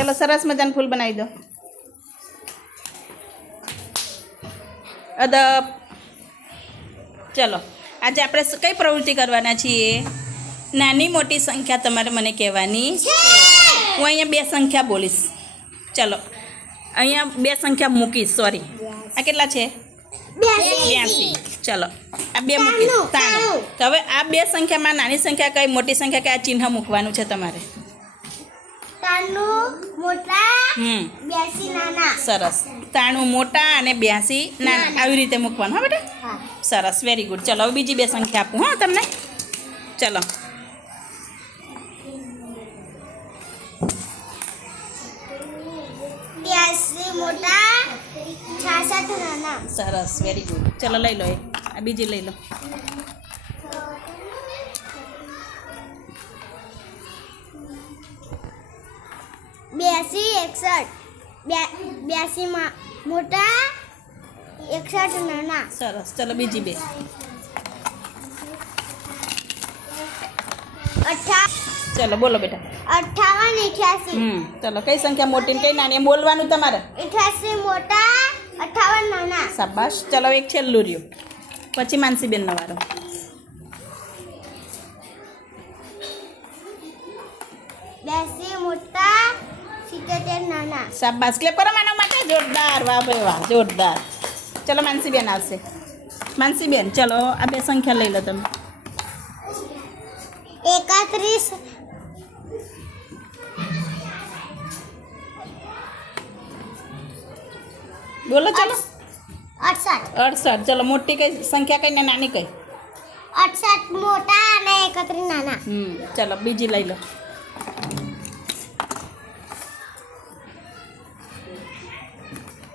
ચલો સરસ મજાનું ફૂલ બનાવી દો અદબ ચલો આજે આપણે કઈ પ્રવૃત્તિ કરવાના છીએ નાની મોટી સંખ્યા તમારે મને કહેવાની હું અહીંયા બે સંખ્યા બોલીશ ચલો અહીંયા બે સંખ્યા મૂકીશ સોરી આ કેટલા છે બ્યાસી ચલો આ બે મૂકીશ હવે આ બે સંખ્યામાં નાની સંખ્યા કઈ મોટી સંખ્યા કઈ આ ચિહ્ન મૂકવાનું છે તમારે સરસ તાણું મોટા અને બ્યાસી નાના આવી રીતે મૂકવાનું હા બેટા હા સરસ વેરી ગુડ ચલો હવે બીજી બે સંખ્યા આપું હા તમને ચલો બ્યાસી મોટા છાસઠ નાના સરસ વેરી ગુડ ચલો લઈ લો એ આ બીજી લઈ લો બ્યાસી એકસઠ. બ્યા- બ્યાસી માં મોટા એકસઠ નાના. સરસ. ચલો બીજી બે. ચલો બોલો બેટા. અઠાવન ઇઠ્યાસી. હમ ચલો. કઈ સંખ્યા મોટી ને કઈ નાની? બોલવાનું તમારે? અઠ્યાસી મોટા અઠાવન નાના. શાબાશ. ચલો એક છેલ્લું રહ્યું. પછી માનસીબેનનો વારો. બ્યાસી મોટા સિત્તોતેર નાના શાબાશ ક્લેપ કરો માનવ માટે જોરદાર વાહ ભાઈ વાહ જોરદાર ચલો માનસીબેન આવશે માનસીબેન ચલો આ બે સંખ્યા લઈ લો તમે એકત્રીસ બોલો ચલો અડસઠ અડસઠ ચલો મોટી કઈ સંખ્યા કઈ ને નાની કઈ અડસઠ મોટા અને એકત્રીસ નાના હમ ચલો બીજી લઈ લો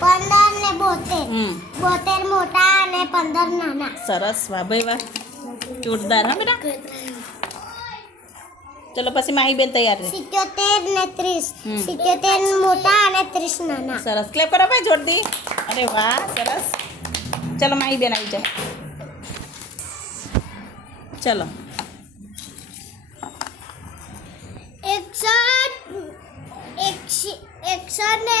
પંદર ને બોતેર હમ બોતેર મોટા અને પંદર નાના સરસ વાહ ભાઈ વાહ જોરદાર હા બેટા ચલો પછી માહીબેન તૈયાર રહે સિત્યોતેર ને ત્રીસ હમ. સિત્યોતેર મોટા અને ત્રીસ નાના સરસ ક્લેપ કરો ભાઈ જોરથી અરે વાહ સરસ ચલો માહીબેન આવી જાય ચલો એકસઠ એકસી એકસઠ ને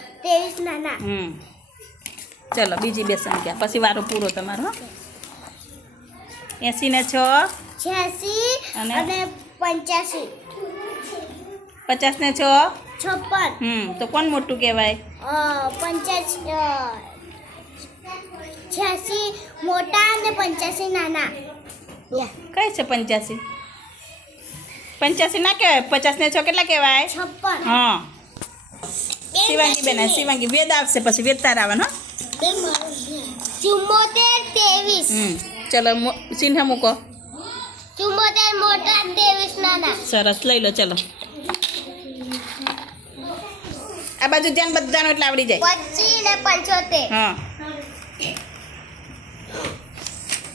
ત્રેવીસ નાના હમ. ચલો બીજી બે સંખ્યા. પછી વારો પૂરો તમારો એસી ને છ. છ્યાસી અને? પંચ્યાસી. પચાસ ને છ? છપ્પન. હમ તો કોણ મોટું કહેવાય? પંચ્યાસી છ્યાસી મોટા અને પંચ્યાસી નાના. યા, કઈ છે પંચ્યાસી? પંચ્યાસી ના કહેવાય? પચાસ ને છ કેટલા કહેવાય? છપ્પન. હા. શિવાંગી બેન શિવાંગી વેદ આવશે પછી વેદ તાર આવવાનો ચુમ્મોતેર ત્રેવીસ. ચલો ચિહ્ન મૂકો. ચુમ્મોતેર મોટા ત્રેવીસ નાના. સરસ લઈ લો ચલો. આ બાજુ ધ્યાન બધાનો એટલે આવડી જાય. પચીસ ને પંચોતેર. હા.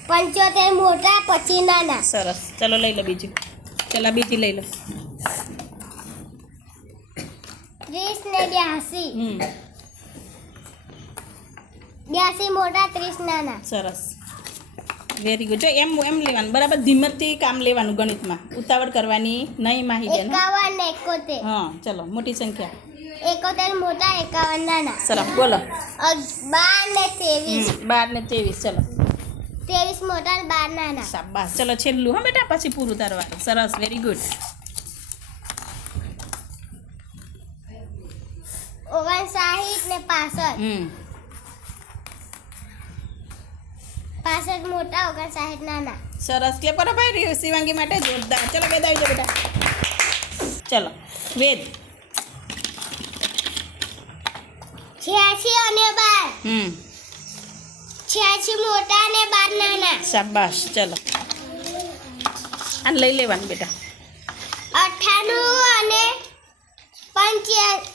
પંચોતેર મોટા પછી નાના. સરસ ચલો લઈ લો બીજું. ચલો બીજી લઈ લો. ત્રીસ ને બ્યાસી. બ્યાસી મોટા ત્રીસ નાના. સરસ. વેરી ગુડ જો એમ એમ લેવાનું. બરાબર ધીમતથી કામ લેવાનું ગણિતમાં. ઉતાવળ કરવાની નહીં માહિતી એકાવન ને એકોતેર. હા ચલો મોટી સંખ્યા. એકોતેર મોટા એકાવન નાના. સરસ બોલો. બાર ને ત્રેવીસ. બાર ને ત્રેવીસ ચલો. ત્રેવીસ મોટા બાર નાના. શાબાશ. ચલો છેલ્લું હા બેટા પછી પૂરું તારવાનું. સરસ વેરી ગુડ ને પાસઠ હમ પાસઠ મોટા ઓગણસાહીઠ નાના સરસ ક્લેપ કરો ભાઈ શિવાંગી માટે જોરદાર ચલો વેદ આવી જાઓ બેટા ચલો વેદ છ્યાસી અને બાર હમ છ્યાસી મોટા ને બાર નાના શાબાશ ચલો આ લઈ લેવાનું બેટા અઠ્ઠાણું અને પંચ્યા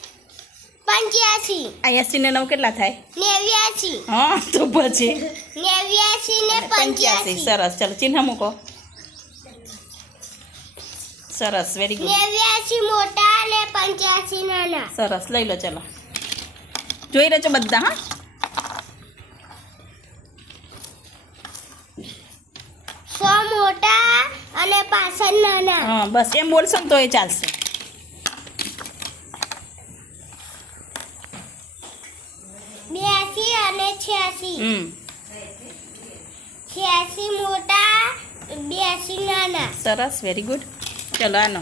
પંચ્યાસી. એસી ને નવ કેટલા થાય? નેવ્યાસી. હા તો પછી? નેવ્યાસી ને પંચ્યાસી. સરસ. ચાલો ચિહ્ન મૂકો. સરસ વેરી ગુડ નેવ્યાસી મોટા અને પંચ્યાસી નાના. સરસ લઈ લો ચાલો. જોઈ રહેજો બધા હા? સો મોટા અને પાછળ નાના. હા બસ એમ બોલશો ને તો એ ચાલશે બ્યાસી અને છ્યાસી છ્યાસી મોટા બ્યાસી નાના. સરસ વેરી ગુડ ચલો આનો.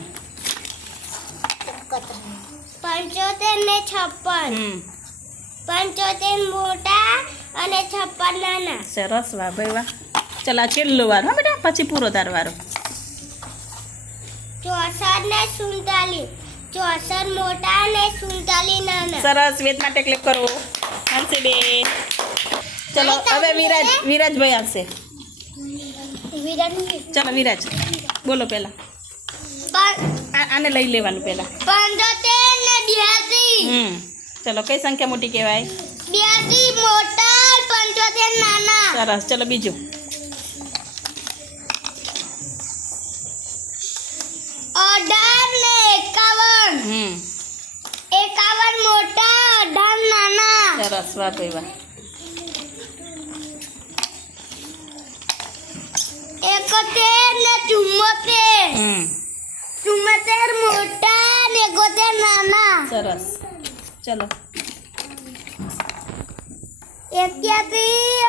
પંચોતેર ને છપ્પન. પંચોતેર મોટા અને છપ્પન નાના. સરસ વાહ ભાઈ વાહ. ચલો છેલ્લો વાર હા બેટા. પછી પૂરો તાર વારો. ચોસઠ ને સુડતાલીસ. ચોસઠ મોટા અને સુડતાલીસ નાના. સરસ વેદ માટે ક્લિક કરો. હાલશે બે ચલો હવે વિરાજ વિરાજભાઈ આવશે ચલો વિરાજ બોલો પહેલા આ આને લઈ લેવાનું પહેલા પંચોતેર ને બ્યાસી હમ ચલો કઈ સંખ્યા મોટી કહેવાય બ્યાસી મોટા પંચોતેર નાના સરસ ચલો બીજું અઢાર ને એકાવન હમ એકાવન મોટા અઢાર નાના સરસ વાહ ભાઈ વાહ એકોતેર ને ચુમ્મોતેર હમ ચુમ્મોતેર મોટા ને એકોતેર નાના સરસ ચલો એક્યાસી